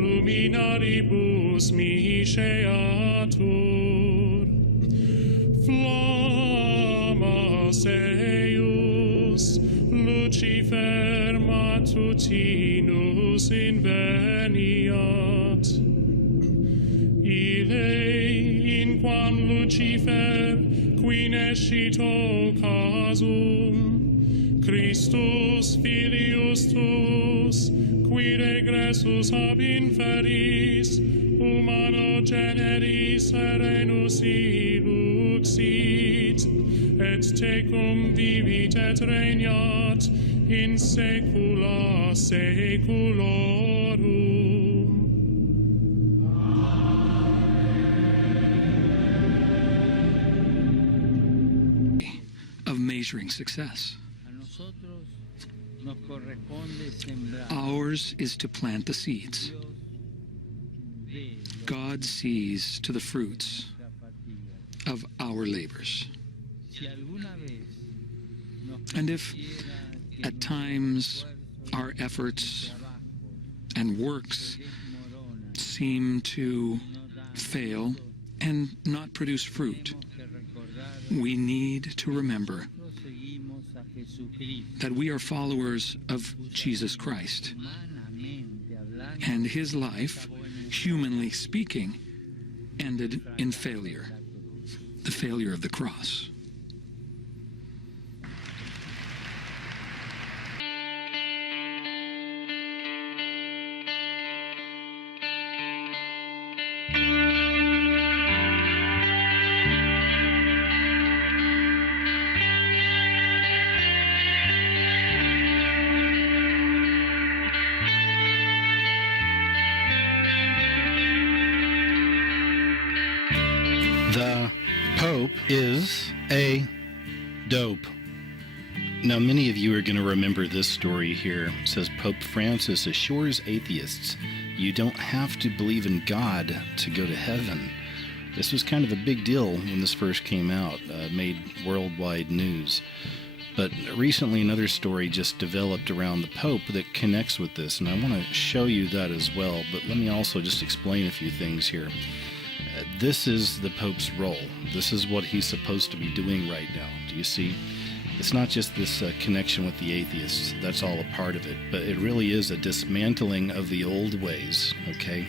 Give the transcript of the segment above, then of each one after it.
luminaribus misceatur, flammas eius, Lucifer matutinus inveniat. Ille, inquam Lucifer, qui nescit occasum, Christus filius tuus, qui regressus ab inferis, humano generis serenus iluxit, et tecum vivit et regnat in saecula saeculorum. Of measuring success. Ours is to plant the seeds. God sees to the fruits of our labors. And if at times our efforts and works seem to fail and not produce fruit, we need to remember that we are followers of Jesus Christ, and his life, humanly speaking, ended in failure, the failure of the cross. The Pope is a dope. Now, many of you are going to remember this story here. It says, Pope Francis assures atheists you don't have to believe in God to go to heaven. This was kind of a big deal when this first came out, made worldwide news. But recently another story just developed around the Pope that connects with this, and I want to show you that as well. But let me also just explain a few things here. This is the Pope's role. This is what he's supposed to be doing right now. Do you see? It's not just this connection with the atheists. That's all a part of it. But it really is a dismantling of the old ways, okay?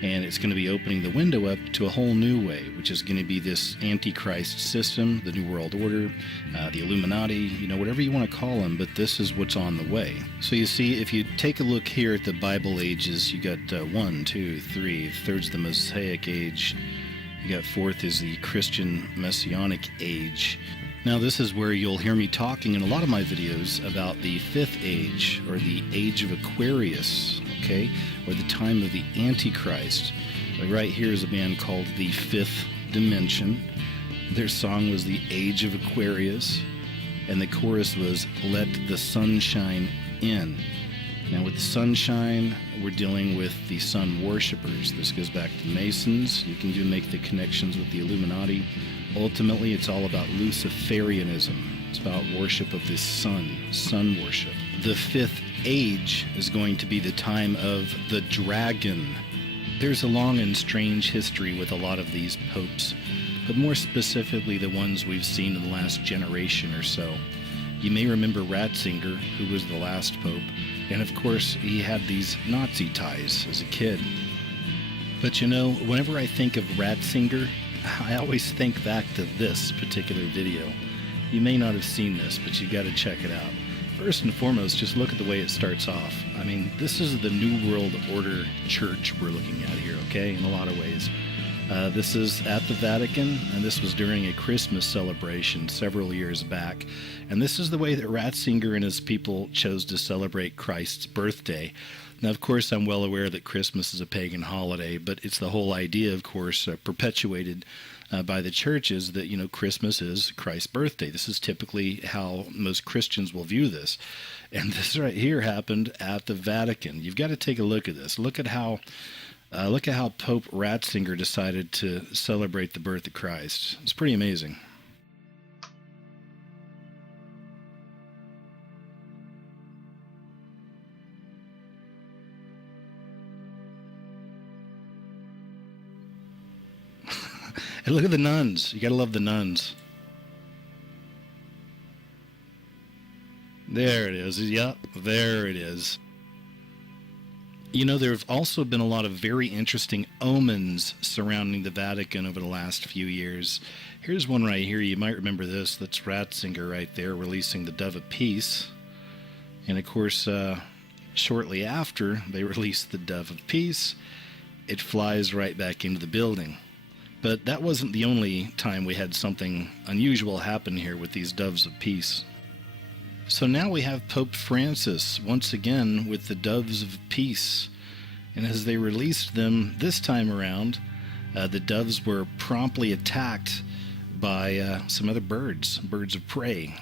And it's going to be opening the window up to a whole new way, which is going to be this Antichrist system, the New World Order, the Illuminati, whatever you want to call them, but this is what's on the way. So you see, if you take a look here at the Bible ages, you got 1, 2, 3, third's the Mosaic age, you got fourth is the Christian Messianic age. Now this is where you'll hear me talking in a lot of my videos about the fifth age, or the age of Aquarius, okay, or the time of the Antichrist. Right here is a band called The Fifth Dimension. Their song was The Age of Aquarius, and the chorus was Let the Sunshine In. Now with the sunshine, we're dealing with the sun worshippers. This goes back to Masons. You can make the connections with the Illuminati. Ultimately, it's all about Luciferianism. It's about worship of the sun worship. The fifth age is going to be the time of the dragon. There's a long and strange history with a lot of these popes, but more specifically the ones we've seen in the last generation or so. You may remember Ratzinger, who was the last pope, and of course he had these Nazi ties as a kid. But whenever I think of Ratzinger, I always think back to this particular video. You may not have seen this, but you got to check it out. First and foremost, just look at the way it starts off. I mean, this is the New World Order church we're looking at here, okay, in a lot of ways. This is at the Vatican, and this was during a Christmas celebration several years back. And this is the way that Ratzinger and his people chose to celebrate Christ's birthday. Now, of course, I'm well aware that Christmas is a pagan holiday, but it's the whole idea, of course, perpetuated by the churches that, Christmas is Christ's birthday. This is typically how most Christians will view this. And this right here happened at the Vatican. You've got to take a look at this. Look at how Pope Ratzinger decided to celebrate the birth of Christ. It's pretty amazing. And look at the nuns. You got to love the nuns. There it is. Yep, there it is. You know, there have also been a lot of very interesting omens surrounding the Vatican over the last few years. Here's one right here. You might remember this. That's Ratzinger right there releasing the Dove of Peace. And, of course, shortly after they released the Dove of Peace, it flies right back into the building. But that wasn't the only time we had something unusual happen here with these Doves of Peace. So now we have Pope Francis once again with the Doves of Peace. And as they released them this time around, the doves were promptly attacked by some other birds of prey.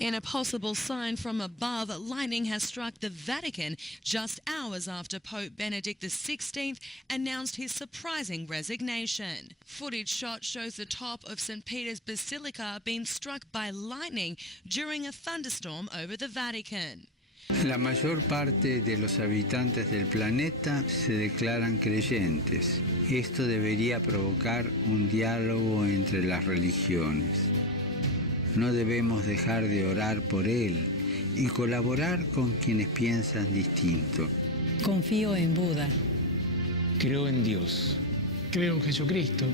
In a possible sign from above, lightning has struck the Vatican just hours after Pope Benedict XVI announced his surprising resignation. Footage shot shows the top of St. Peter's Basilica being struck by lightning during a thunderstorm over the Vatican. La mayor parte de los habitantes del planeta se declaran creyentes. Esto debería provocar un diálogo entre las religiones. No debemos dejar de orar por él y colaborar con quienes piensan distinto. Confío en Buda. Creo en Dios. Creo en Jesucristo.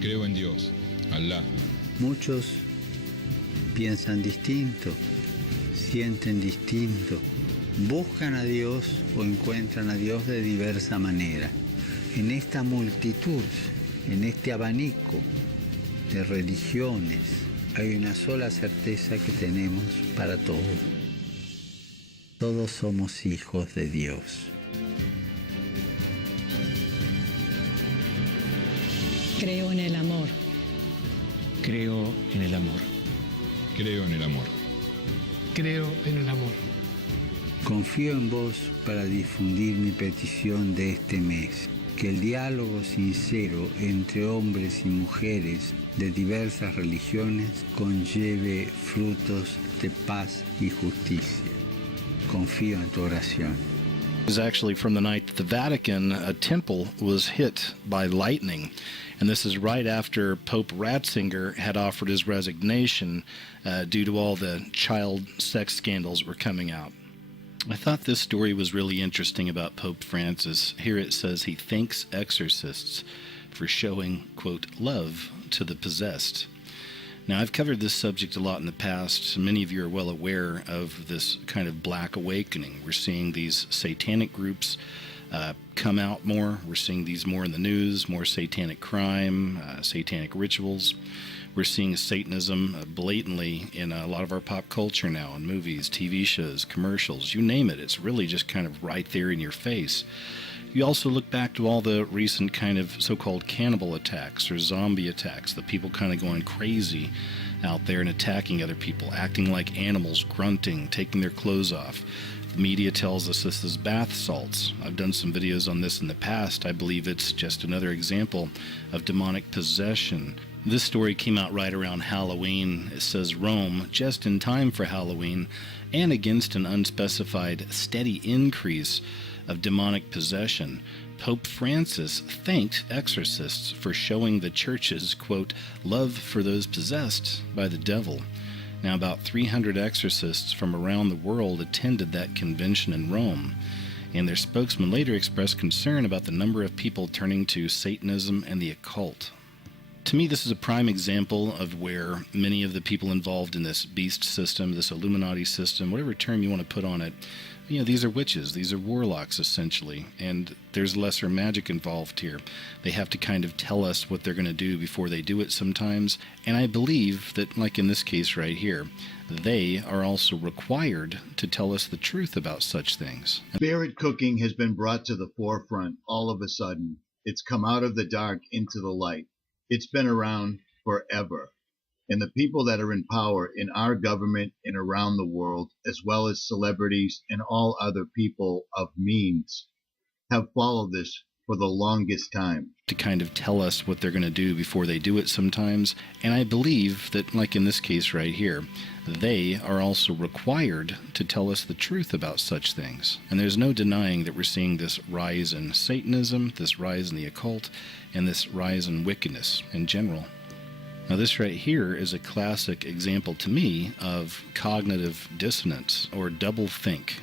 Creo en Dios, Alá. Muchos piensan distinto, sienten distinto, buscan a Dios o encuentran a Dios de diversa manera. En esta multitud, en este abanico de religiones, hay una sola certeza que tenemos para todos. Todos somos hijos de Dios. Creo en el amor. Creo en el amor. Creo en el amor. Creo en el amor. Confío en vos para difundir mi petición de este mes. Que el diálogo sincero entre hombres y mujeres de diversas religiones conlleve frutos de paz y justicia. Confío en tu oración. It was actually from the night that the Vatican, a temple, was hit by lightning. And this is right after Pope Ratzinger had offered his resignation due to all the child sex scandals that were coming out. I thought this story was really interesting about Pope Francis. Here it says he thanks exorcists for showing, quote, love to the possessed. Now, I've covered this subject a lot in the past. Many of you are well aware of this kind of black awakening. We're seeing these satanic groups come out more. We're seeing these more in the news, more satanic crime, satanic rituals. We're seeing Satanism blatantly in a lot of our pop culture now, in movies, TV shows, commercials, you name it. It's really just kind of right there in your face. You also look back to all the recent kind of so-called cannibal attacks or zombie attacks, the people kind of going crazy out there and attacking other people, acting like animals, grunting, taking their clothes off. The media tells us this is bath salts. I've done some videos on this in the past. I believe it's just another example of demonic possession. This story came out right around Halloween. It says Rome, just in time for Halloween, and against an unspecified steady increase of demonic possession, Pope Francis thanked exorcists for showing the church's, quote, love for those possessed by the devil. Now, about 300 exorcists from around the world attended that convention in Rome, and their spokesman later expressed concern about the number of people turning to Satanism and the occult. To me, this is a prime example of where many of the people involved in this beast system, this Illuminati system, whatever term you want to put on it, you know, these are witches, these are warlocks, essentially, and there's lesser magic involved here. They have to kind of tell us what they're going to do before they do it sometimes, and I believe that, like in this case right here, they are also required to tell us the truth about such things. Spirit cooking has been brought to the forefront all of a sudden. It's come out of the dark into the light. It's been around forever. And the people that are in power in our government, in and around the world, as well as celebrities and all other people of means, have followed this for the longest time. To kind of tell us what they're going to do before they do it sometimes. And I believe that, like in this case right here, they are also required to tell us the truth about such things. And there's no denying that we're seeing this rise in Satanism, this rise in the occult, and this rise in wickedness in general. Now this right here is a classic example to me of cognitive dissonance or doublethink.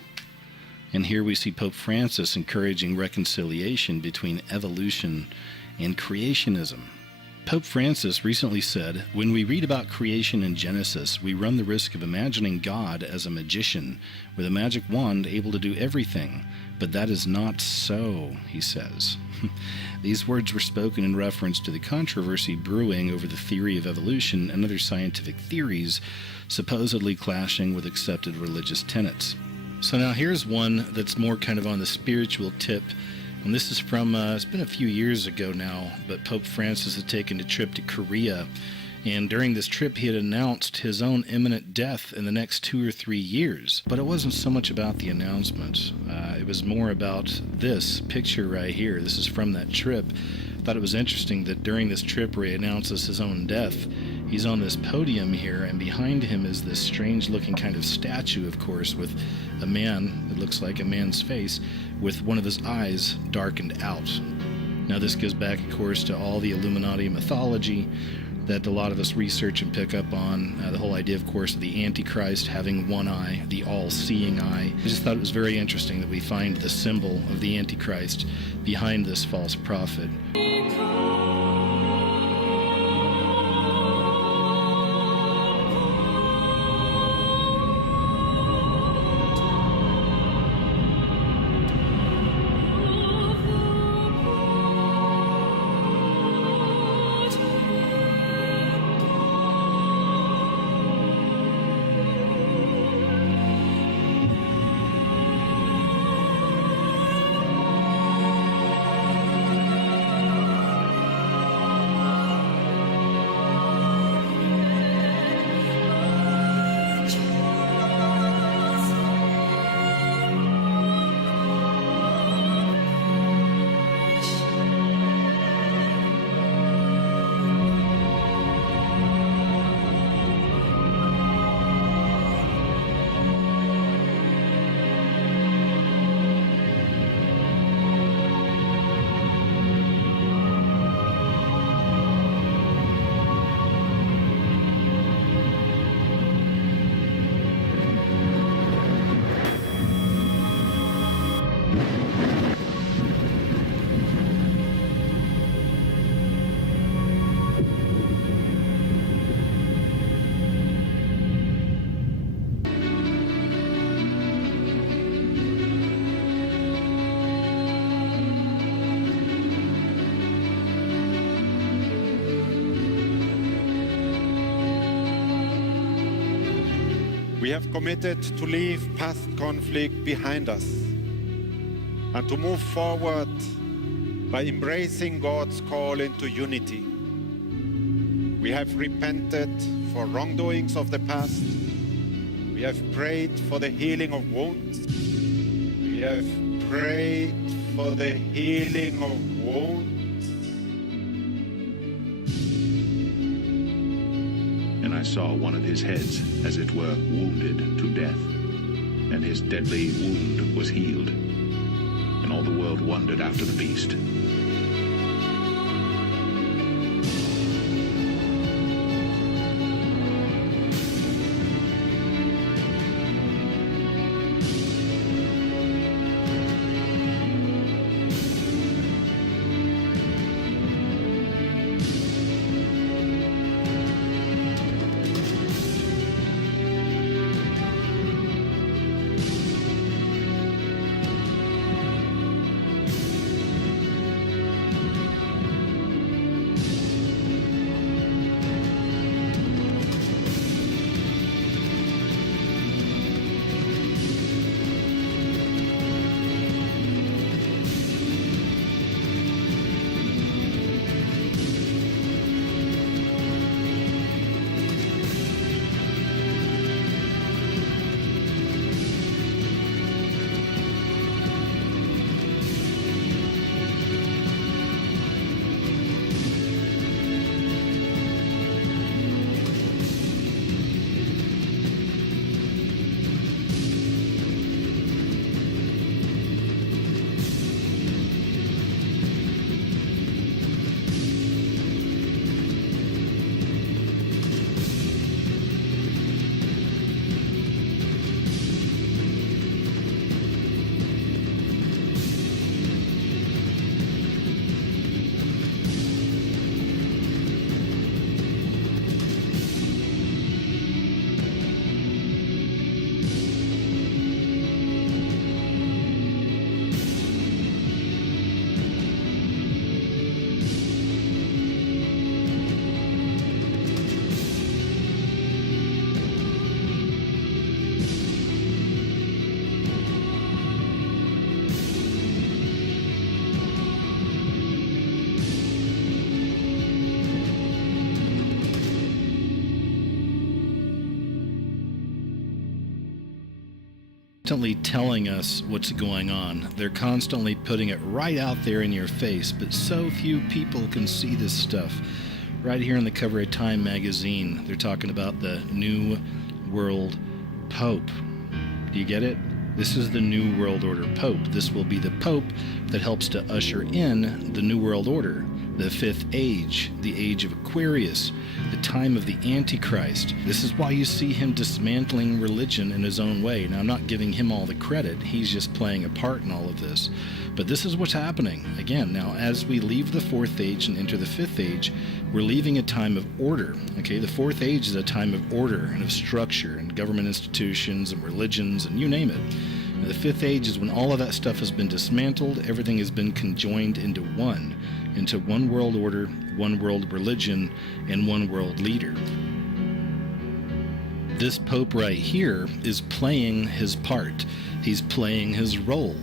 And here we see Pope Francis encouraging reconciliation between evolution and creationism. Pope Francis recently said, "When we read about creation in Genesis, we run the risk of imagining God as a magician with a magic wand able to do everything. But that is not so," he says. These words were spoken in reference to the controversy brewing over the theory of evolution and other scientific theories supposedly clashing with accepted religious tenets. So now here's one that's more kind of on the spiritual tip. And this is from, it's been a few years ago now, but Pope Francis had taken a trip to Korea. And during this trip, he had announced his own imminent death in the next 2 or 3 years. But it wasn't so much about the announcement. It was more about this picture right here. This is from that trip. I thought it was interesting that during this trip where he announces his own death, he's on this podium here, and behind him is this strange-looking kind of statue, of course, with a man, it looks like a man's face, with one of his eyes darkened out. Now this goes back, of course, to all the Illuminati mythology that a lot of us research and pick up on. The whole idea, of course, of the Antichrist having one eye, the all-seeing eye. I just thought it was very interesting that we find the symbol of the Antichrist behind this false prophet. We have committed to leave past conflict behind us and to move forward by embracing God's call into unity. We have repented for wrongdoings of the past. We have prayed for the healing of wounds. We have prayed for the healing of wounds. And I saw one of his heads, as it were, wounded to death, and his deadly wound was healed. And all the world wondered after the beast. constantly telling us what's going on. They're constantly putting it right out there in your face, but so few people can see this stuff. Right here on the cover of Time magazine, they're talking about the New World Pope. Do you get it? This is the New World Order Pope. This will be the Pope that helps to usher in the New World Order, the Fifth Age, the Age of Aquarius, the time of the Antichrist. This is why you see him dismantling religion in his own way. Now, I'm not giving him all the credit. He's just playing a part in all of this. But this is what's happening. Again, now, as we leave the Fourth Age and enter the Fifth Age, we're leaving a time of order. Okay, the Fourth Age is a time of order and of structure and government institutions and religions and you name it. And the Fifth Age is when all of that stuff has been dismantled, everything has been conjoined into one world order, one world religion, and one world leader. This Pope right here is playing his part. He's playing his role.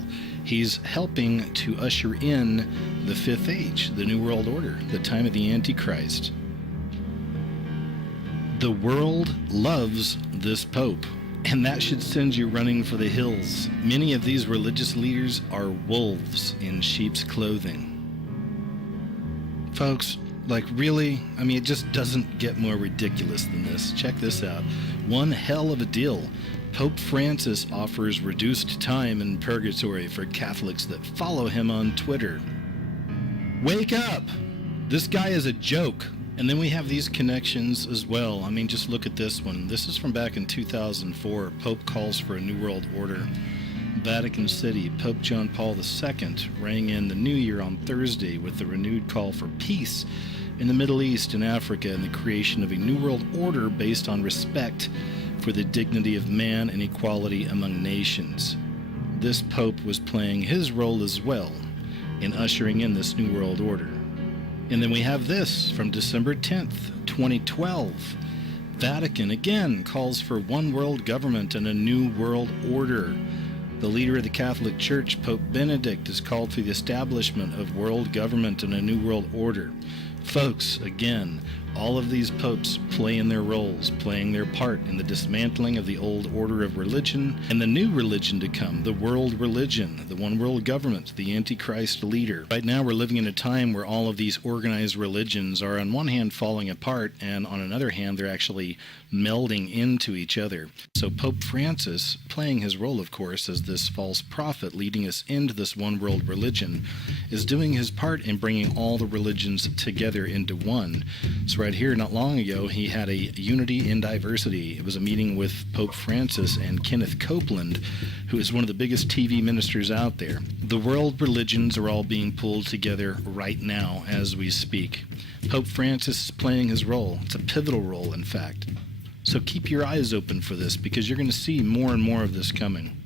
He's helping to usher in the Fifth Age, the New World Order, the time of the Antichrist. The world loves this Pope, and that should send you running for the hills. Many of these religious leaders are wolves in sheep's clothing. Folks, like really, I mean, it just doesn't get more ridiculous than this. Check this out. One hell of a deal. Pope Francis offers reduced time in purgatory for Catholics that follow him on Twitter. Wake up! This guy is a joke. And then we have these connections as well. I mean, just look at this one. This is from back in 2004. Pope calls for a New World Order. Vatican City, Pope John Paul II rang in the new year on Thursday with the renewed call for peace in the Middle East and Africa and the creation of a New World Order based on respect for the dignity of man and equality among nations. This Pope was playing his role as well in ushering in this New World Order. And then we have this from December 10th, 2012. Vatican again calls for one world government and a new world order. The leader of the Catholic Church, Pope Benedict, has called for the establishment of world government and a new world order. Folks, again, all of these popes playing their roles, playing their part in the dismantling of the old order of religion and the new religion to come, the world religion, the one world government, the Antichrist leader. Right now we're living in a time where all of these organized religions are on one hand falling apart and on another hand they're actually melding into each other. So Pope Francis, playing his role of course as this false prophet leading us into this one world religion, is doing his part in bringing all the religions together into one. So right here, not long ago, he had a unity in diversity. It was a meeting with Pope Francis and Kenneth Copeland, who is one of the biggest TV ministers out there. The world religions are all being pulled together right now as we speak. Pope Francis is playing his role. It's a pivotal role, in fact. So keep your eyes open for this because you're going to see more and more of this coming.